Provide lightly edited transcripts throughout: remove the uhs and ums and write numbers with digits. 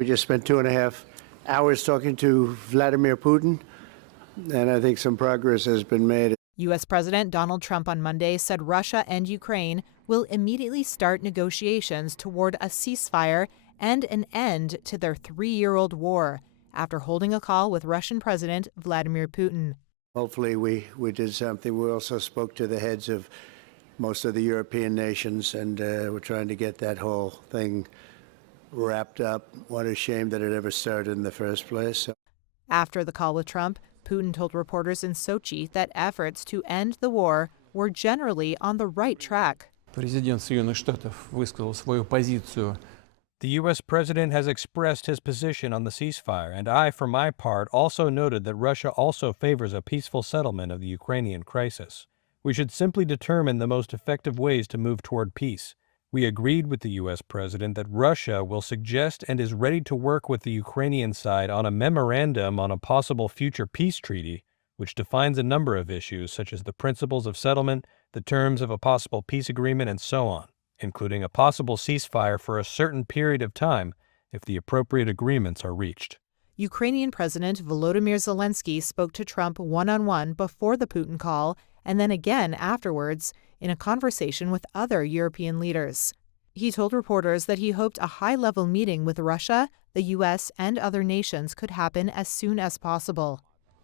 We just spent 2.5 hours talking to Vladimir Putin, and I think some progress has been made. U.S. President Donald Trump on Monday said Russia and Ukraine will immediately start negotiations toward a ceasefire and an end to their 3-year-old war after holding a call with Russian President Vladimir Putin. Hopefully we did something. We also spoke to the heads of most of the European nations, and we're trying to get that whole thing wrapped up. What a shame that it ever started in the first place. After the call with Trump, Putin told reporters in Sochi that efforts to end the war were generally on the right track. Президент Соединенных Штатов высказал свою позицию. The U.S. president has expressed his position on the ceasefire, and I, for my part, also noted that Russia also favors a peaceful settlement of the Ukrainian crisis. We should simply determine the most effective ways to move toward peace. We agreed with the U.S. president that Russia will suggest and is ready to work with the Ukrainian side on a memorandum on a possible future peace treaty, which defines a number of issues such as the principles of settlement, the terms of a possible peace agreement, and so on, including a possible ceasefire for a certain period of time if the appropriate agreements are reached. Ukrainian President Volodymyr Zelensky spoke to Trump one-on-one before the Putin call and then again afterwards in a conversation with other European leaders. He told reporters that he hoped a high-level meeting with Russia, the U.S., and other nations could happen as soon as possible.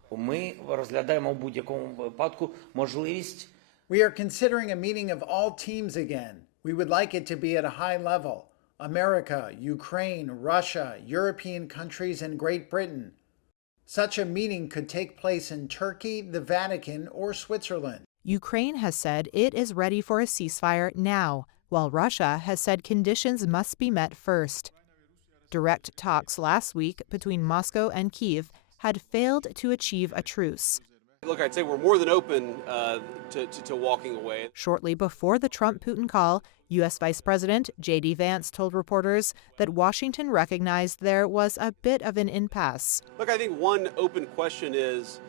We розглядаємо в будь-якому випадку можливість. We are considering a meeting of all teams again. We would like it to be at a high level. America, Ukraine, Russia, European countries, and Great Britain. Such a meeting could take place in Turkey, the Vatican, or Switzerland. Ukraine has said it is ready for a ceasefire now, while Russia has said conditions must be met first. Direct talks last week between Moscow and Kyiv had failed to achieve a truce. Look, I'd say we're more than open to walking away. Shortly before the Trump-Putin call, U.S. Vice President J.D. Vance told reporters that Washington recognized there was a bit of an impasse. Look, I think one open question is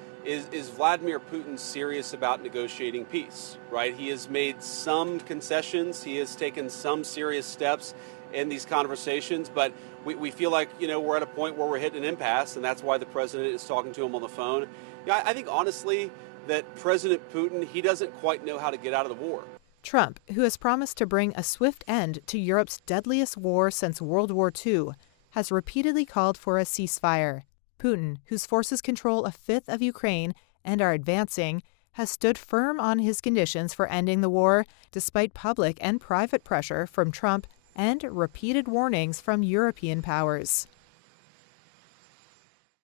Vladimir Putin serious about negotiating peace, right? He has made some concessions. He has taken some serious steps in these conversations, but we feel like, we're at a point where we're hitting an impasse, and that's why the president is talking to him on the phone. I think, honestly, that President Putin, he doesn't quite know how to get out of the war. Trump, who has promised to bring a swift end to Europe's deadliest war since World War II, has repeatedly called for a ceasefire. Putin, whose forces control a fifth of Ukraine and are advancing, has stood firm on his conditions for ending the war, despite public and private pressure from Trump and repeated warnings from European powers.